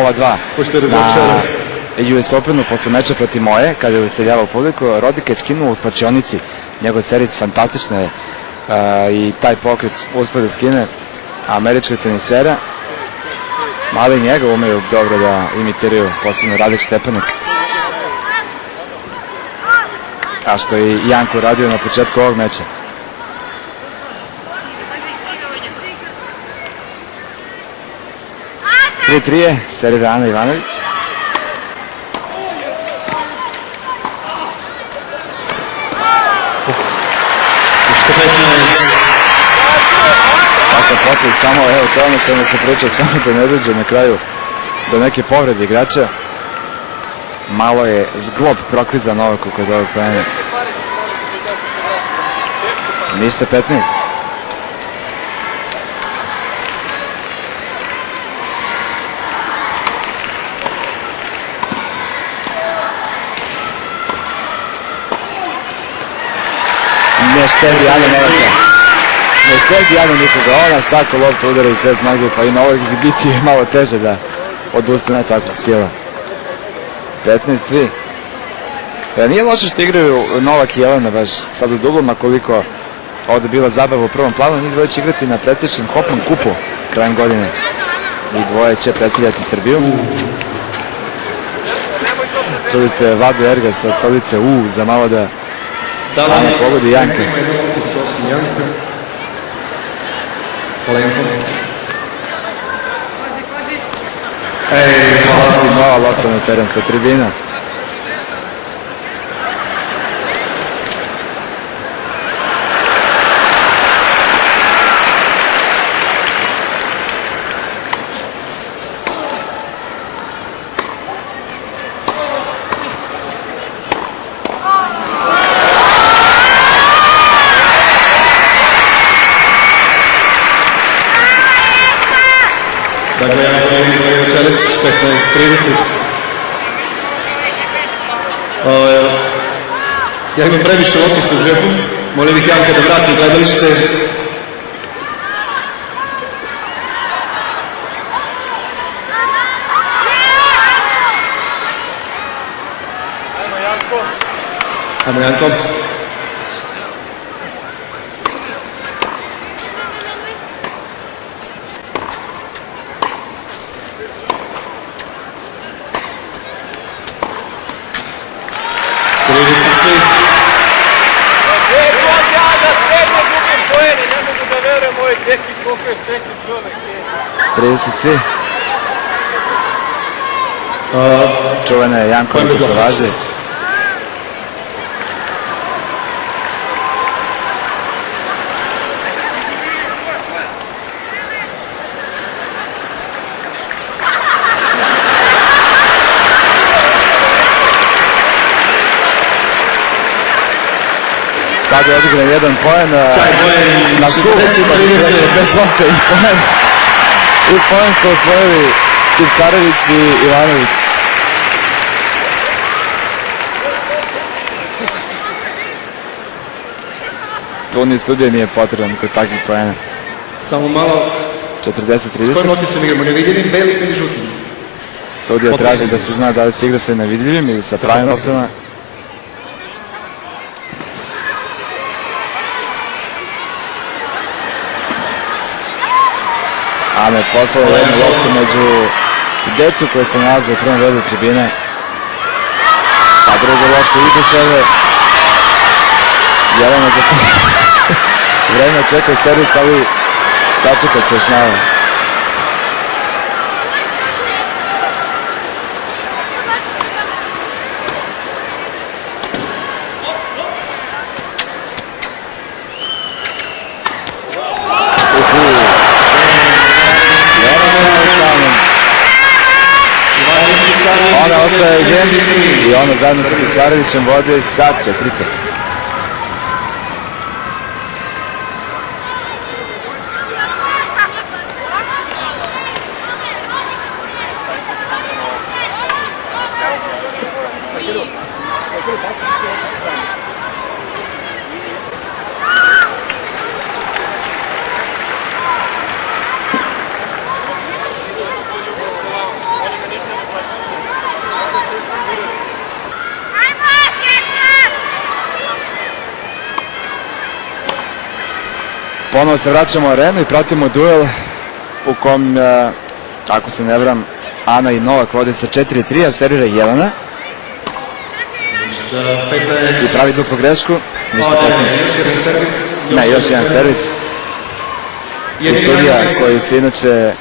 ova dva na US Openu posle meča protiv Moje, kada je useljavao publiku. Rodika je skinuo u slačionici, njegov servis fantastično je i taj pokret uspio da skine američkog tenisera, mada i njega umeju dobro da imitiraju, posebno Radek Štepanek, a što je Janko radio na početku ovog meča. 3-3 servira Ana Ivanović. Tako potez, samo evo to ono čemu se priča, samo da ne dođe na kraju do neke povrede igrača. Malo je zglob proklizan Novaku kod ovog poena. Ništa 15. Ne štedi Ana Novaka. Ne štedi Ana nikoga. Ona svako loptu udara i sve snage, pa i na ovoj egzibiciji je malo teže da odustane takvog stila. 15-3. Nije loše što igraju Novak i Jelena baš sad u dublama, koliko ovdje bila zabava u prvom planu. Njih dvoje će igrati na predsječnom Hopman kupu krajem godine. Njih dvoje će predstavljati Srbiju. Čuli ste Vladu Erga sa stolice za malo da Ana pogodi Janka. Nova lopta na teren sa tribina. Dakle, večeras 15:30. Ja imam previše loptice u džepu. Molim bih Janka da vrati u gledalište. Ajmo Janko. Svi. 30 svi. Čuvena je Janković što važi. Sad je odigran jedan poen na klubu, bez lopte i poen. I poen su osvojili Tipsarević i Ivanović. Tu ni sudija nije potreban kod takvih poena. Samo malo. 40-30. S kojim lopticom igramo? Nevidljivim, belim ili žutim? Sudija traži da se zna da li se igra sa nevidljivim ili sa pravim loptama. Ame poslao jednu loptu među decu koje se nalaze u prvom redu tribine. Pa drugu loptu idu sebe. Jelena za to. Vreme čeka servis, ali sačekat ćeš malo. Ona ostaje i ona zajedno sa Pisarevićem vode sa 4-4. Ponovo se vraćamo u arenu i pratimo duel u kom, ako se ne vram, Ana i Novak vode sa 4-3, a servira Jelena. I pravi duplu grešku. Ništa 15. Ne, još jedan servis. I sudija koji se inače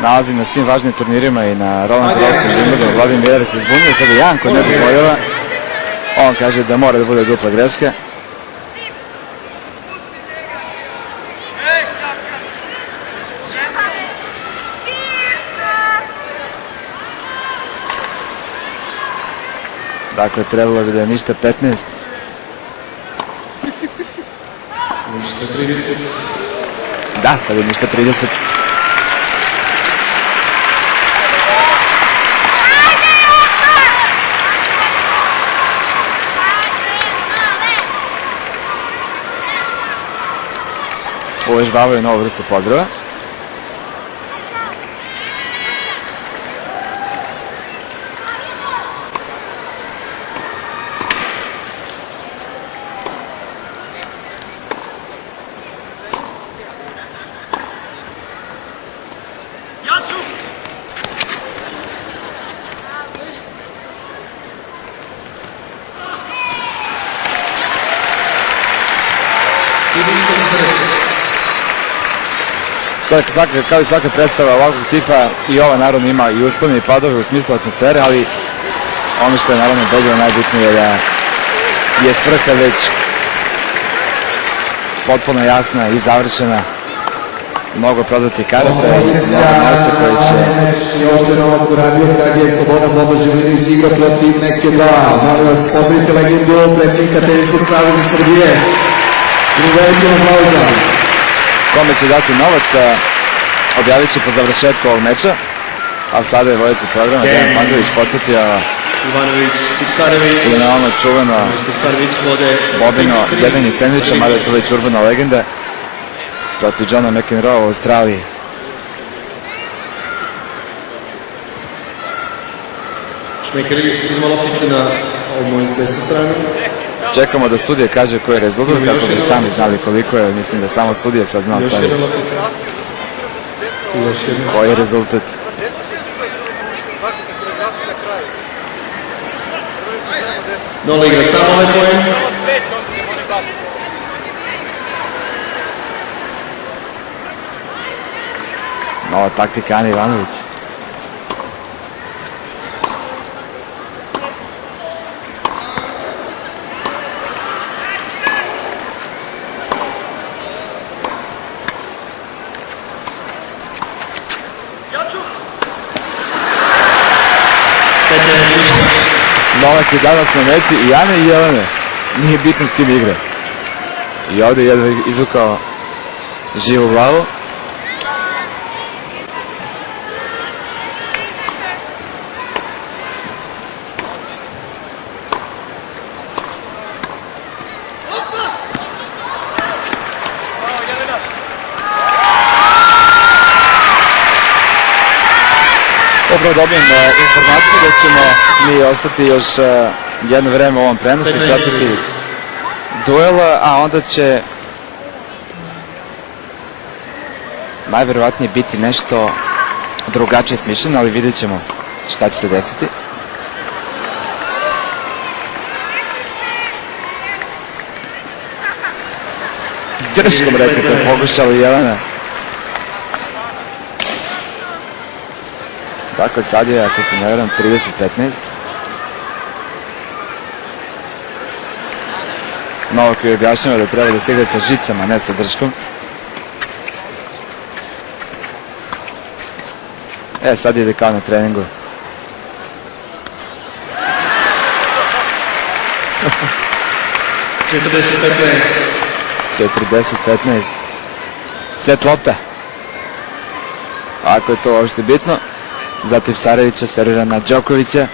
nalazi na svim važnim turnirima i na Roland Garrosu i Wimbledonu, Vladimir Miller se zbunio. Sada Janko ne dozvoljava. On kaže da mora da bude dupla greška. Dakle, trebalo bi da je ništa 15. Ništa 30. Da, sad je ništa 30. Uvežbavaju novu vrstu pozdrava. Kao i svaka predstava ovakvog tipa, i ova naravno ima i uspone i padove u smislu atmosfere, ali ono što je naravno bilo najbitnije je da je svrha već potpuno jasna i završena. Mnogo prodati karata i novce koji će... Još je Novak uradio kad je Slobodan Bobo Živinić igra protiv neke dva. Molim vas, pozdravite legendu predsjednika Teniskog saveza Srbije. I velikim aplauzom. Kome će dati novac, objavit će po završetku ovog meča. A sada je voditelj programa Dejan Pandović podsjetio Ivanović, Tipsarević. I na ono čuveno Tipsarević vode Bobino jedenje sendviča, mada je to već urbana legenda, protiv Johna McEnroe u Australiji. Šmeker ima loptice na ovom desnu stranu. Čekamo da sudija kaže koji je rezultat, kako bi sami znali koliko je. Mislim da samo sudija sad zna Još jedna loptica. koji je rezultat. Nola igra samo ovaj poen. Nova taktika Ana Ivanović. Novak je danas na meti i Ane i Jelene. Nije bitno s kim igra. I ovdje je izvukao živu glavu. Upravo dobijem informaciju da ćemo mi ostati još jedno vreme u ovom prenosu i pratiti duel, a onda će najverovatnije biti nešto drugačije smišljeno, ali vidjet ćemo šta će se desiti. Drškom rekete, pokušala Jelena. Dakle, sad je, ako se ne veram, 30-15. Novak je objašnjava da treba da se igra sa žicama, ne sa drškom. Sad ide kao na treningu. – 40-15. Set lopta. Ako je to uopšte bitno. Zatim Sarevića servira na Đokovića.